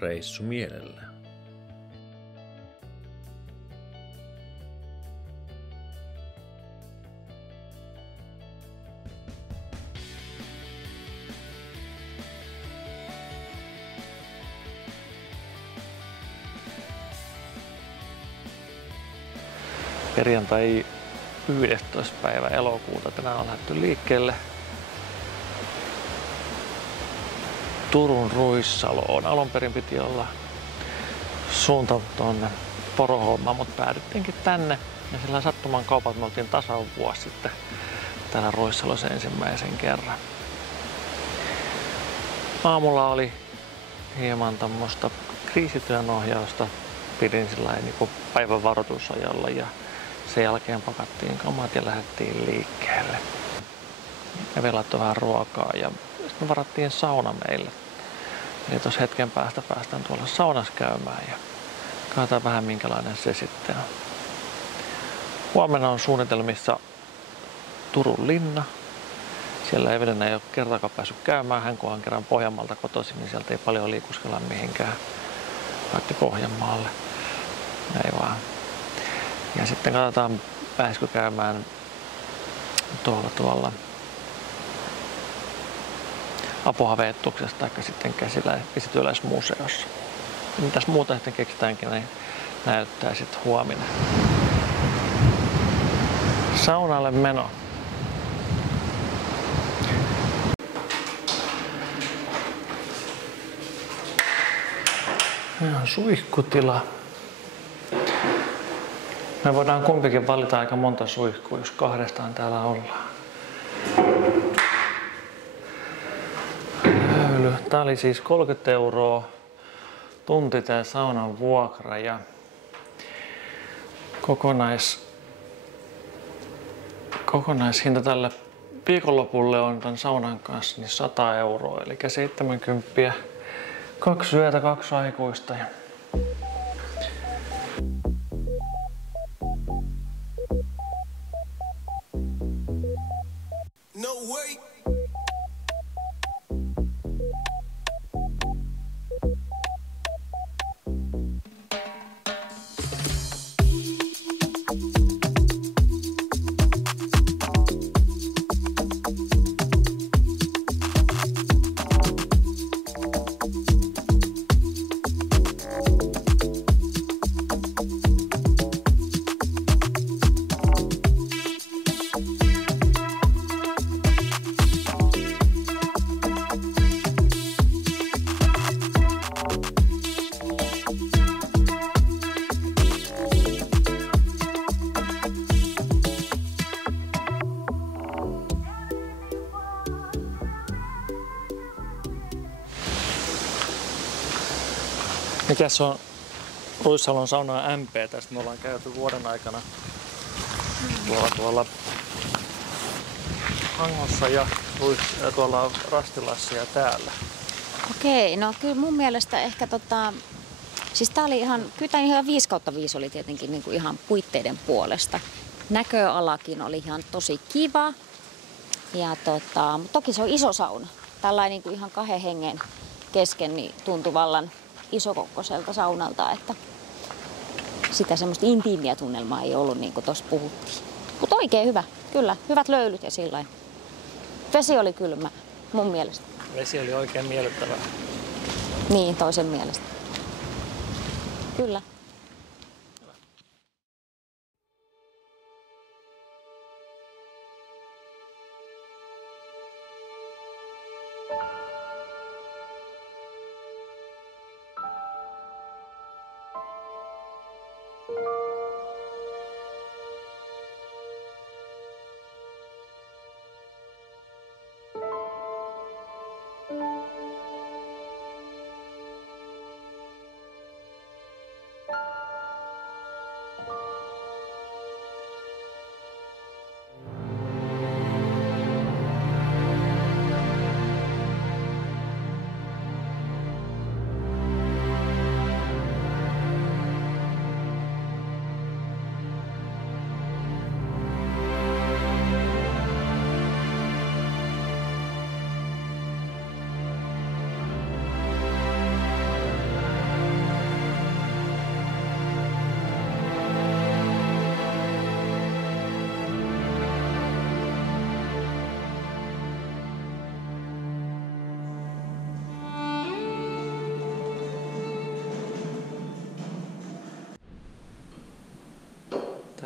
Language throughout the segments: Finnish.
reissumielellä. Perjantai 11. päivä elokuuta. Tänään on lähdetty liikkeelle Turun Ruissaloon. Alun perin piti olla suunta tuonne Poroholmaan, mutta päädyttiinkin tänne. Ja sillä sattuman kaupat me oltiin tasan vuosi sitten täällä Ruissalossa ensimmäisen kerran. Aamulla oli hieman tämmöistä kriisityönohjausta. Pidin sillä niin päivän varoitusajalla ja sen jälkeen pakattiin kamat ja lähdettiin liikkeelle. Ja vielä laittoi vähän ruokaa ja sitten varattiin sauna meille. Eli tuossa hetken päästä päästään tuolla saunassa käymään ja katsotaan vähän minkälainen se sitten on. Huomenna on suunnitelmissa Turun linna. Siellä Evelina ei ole kertaakaan päässyt käymään. Hän kun on kerran Pohjanmaalta kotoisin, niin sieltä ei paljon liikuskella mihinkään. Laitti Pohjanmaalle. Ei vaan. Ja sitten katsotaan, pääsikö käymään tuolla Apohaveettuksessa tai sitten Käsityöläismuseossa. Ja mitäs muuta sitten keksitäänkin, niin näyttää sitten huomenna. Saunalle meno. Ihan suihkutila. Me voidaan kumpikin valita aika monta suihkua, jos kahdestaan täällä ollaan. Löyly. Tää oli siis 30 € tunti tää saunan vuokra ja kokonaishinta tälle viikonlopulle on tämän saunan kanssa niin 100 €, eli 70. 2 yötä, 2 aikuista. No way. Mikäs on Ruissalon saunaa MP? Tästä me ollaan käyty vuoden aikana tuolla Hangossa ja tuolla Rastilassa ja täällä. Okei, no kyllä mun mielestä ehkä siis tää oli kyllä tää ihan 5/5 oli tietenkin niin kuin ihan puitteiden puolesta. Näköalakin oli ihan tosi kiva. Ja toki se on iso sauna. Tällainen niin kuin ihan 2 hengen kesken niin tuntui vallan isokokkoiselta saunalta, että sitä semmoista intiimiä tunnelmaa ei ollut niin kuin tuossa puhuttiin. Mutta oikein hyvä, kyllä. Hyvät löylyt ja sillain. Vesi oli kylmä, mun mielestä. Vesi oli oikein miellyttävää. Niin, toisen mielestä. Kyllä.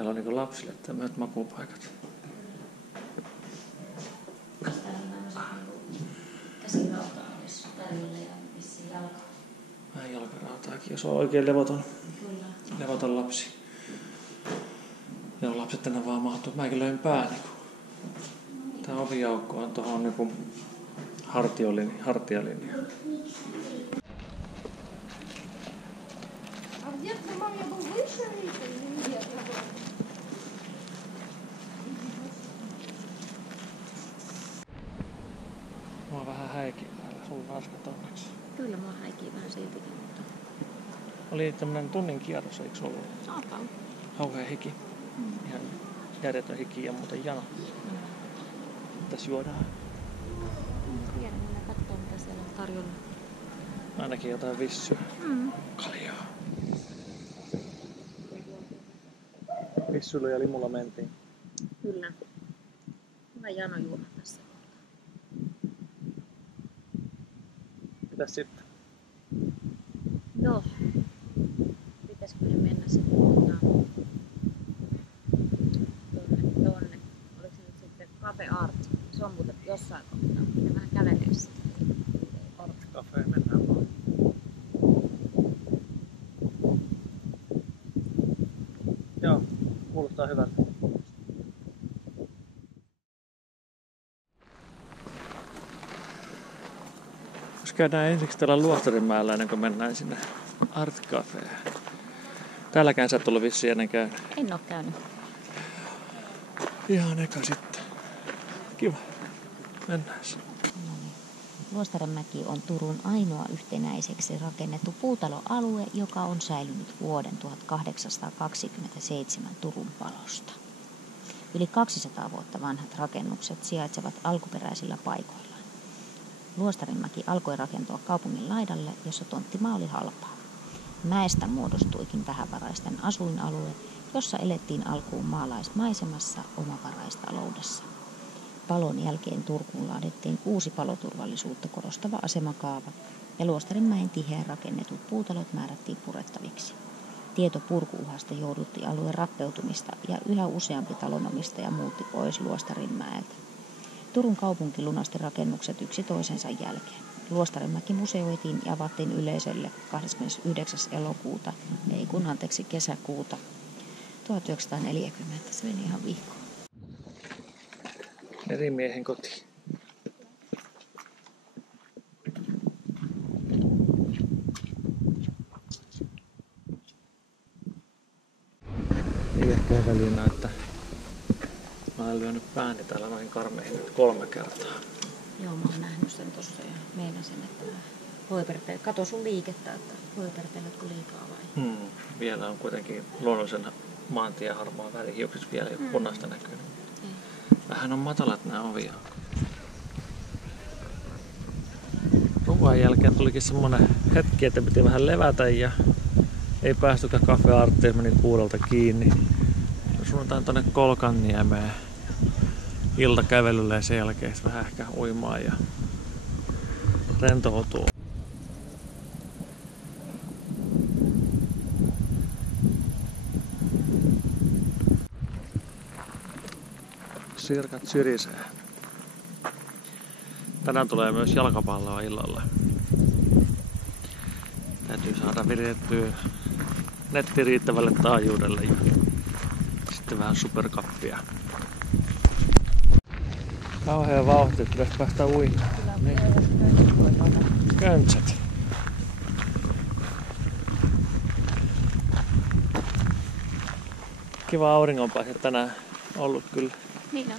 Täällä on niinku lapsille tämmöiset makupaikat. Käsirautaa edes tarjolla ja vissiin jalkaa. Vähän jalkarautaakin, jos on oikein levoton, Kyllä. levoton lapsi. Joo, lapset tänne vaan mahtuu. Mäkin löin pääni. Tää oviaukko on tohon niinku hartialinja. Mua vähän häikii täällä, sun raskat onneksi. Kyllä mua häikii vähän siltikin, mutta... Oli tämmönen tunnin kierros, eikö ollut? About. Kauhea hiki. Ihan järjetön hiki ja muuten jano. Mitäs juodaan? Tiedän, minä katsoo mitä siellä on tarjolla. Ainakin jotain vissyä. Kaljaa. Vissyllä ja limulla mentiin. Kyllä. Hyvä jano juoda tässä. Mitäs sitten? No, pitäisikö me mennä sitten tonne. Oliko se nyt sitten Cafe Art? Se on muuten jossain kohtaa. Me vähän kävelee sitten. Art Cafe, mennään vaan. Joo, kuulostaa hyvältä. Jos käydään ensiksi täällä Luostarinmäellä ennen kuin mennään sinne Art Cafeen. Täälläkään sä et tullut vissiin ennen käynyt. En oo käynyt. Ihan eka sitten. Kiva. Mennään. Luostarinmäki on Turun ainoa yhtenäiseksi rakennettu puutaloalue, joka on säilynyt vuoden 1827 Turun palosta. Yli 200 vuotta vanhat rakennukset sijaitsevat alkuperäisillä paikoillaan. Luostarinmäki alkoi rakentua kaupungin laidalle, jossa tonttimaa oli halpaa. Mäestä muodostuikin vähävaraisten asuinalue, jossa elettiin alkuun maalaismaisemassa omavaraistaloudessa. Palon jälkeen Turkuun laadittiin 6 paloturvallisuutta korostava asemakaava ja Luostarinmäen tiheään rakennetut puutalot määrättiin purettaviksi. Tieto purkuuhasta joudutti alueen rappeutumista ja yhä useampi talonomistaja muutti pois Luostarinmäeltä. Turun kaupunki lunasti rakennukset yksi toisensa jälkeen. Luostarinmäki museoitiin ja avattiin yleisölle 29. kesäkuuta 1940. Se meni ihan vihkoon. Eri miehen koti. Ei ehkä väliin että mä olen lyönyt pääni täällä noihin karmeihin nyt 3 kertaa. Joo, mä oon nähnyt sen tossa ja meinasin, että kato sun liikettä, että hoiperteletkö liikaa vai? Vielä on kuitenkin luonnollisen maantien harmaa väri. Hiuksissa vielä ei ole punaista näkynyt. Vähän on matalat nämä ovia. Ruoan jälkeen tulikin semmonen hetki, että piti vähän levätä ja ei päästykään Cafe Artiin, meni 6 kiinni. Suuntaan tonne Kolkanniemeen iltakävelylle ja sen jälkeen vähän ehkä uimaa ja rentoutua. Sirkat syrisee. Tänään tulee myös jalkapalloa illalla. Täytyy saada viritettyä netti riittävälle taajuudelle ja sitten vähän superkappia. Kauhea vauhti, että pitäisi päästä uimaan. Niin. Köntsät. Kiva auringonpaiste tänään ollut kyllä. Niin on.